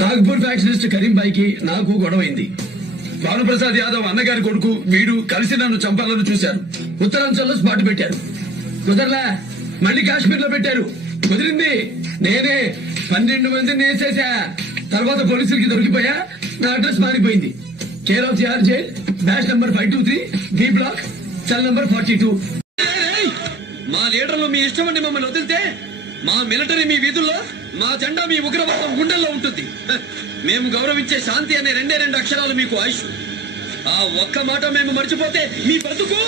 Nagpur factionist Karim బాయ్కి నాకు గొడవైంది. భానుప్రసాద్ యాదవ్ అన్నగారి కొడుకు వీడు కలిసి నన్ను చంపాలని చూశారు. ఉత్తరాంచల్లో స్పాట్ పెట్టారు. కుదరలా. మళ్ళీ కాశ్మీర్ లో పెట్టారు. కుదిరింది. నేనే 12 మందిని వేసేసా. తర్వాత పోలీసులకి దొరికిపోయా. నా అడ్రస్ మారిపోయింది. Care of GR jail, batch number 523, B block, cell number 42. మా లీడర్లు మీ ఇష్టమని మమ్మల్ని వదిలితే మా మిలిటరీ మీ వీధుల్లో, మా జెండా మీ ఉగ్రవాదం గుండెల్లో ఉంటుంది. మేము గౌరవించే శాంతి అనే 2 అక్షరాలు మీకు ఆయుష్. ఆ ఒక్క మాట మేము మర్చిపోతే మీ బతుకు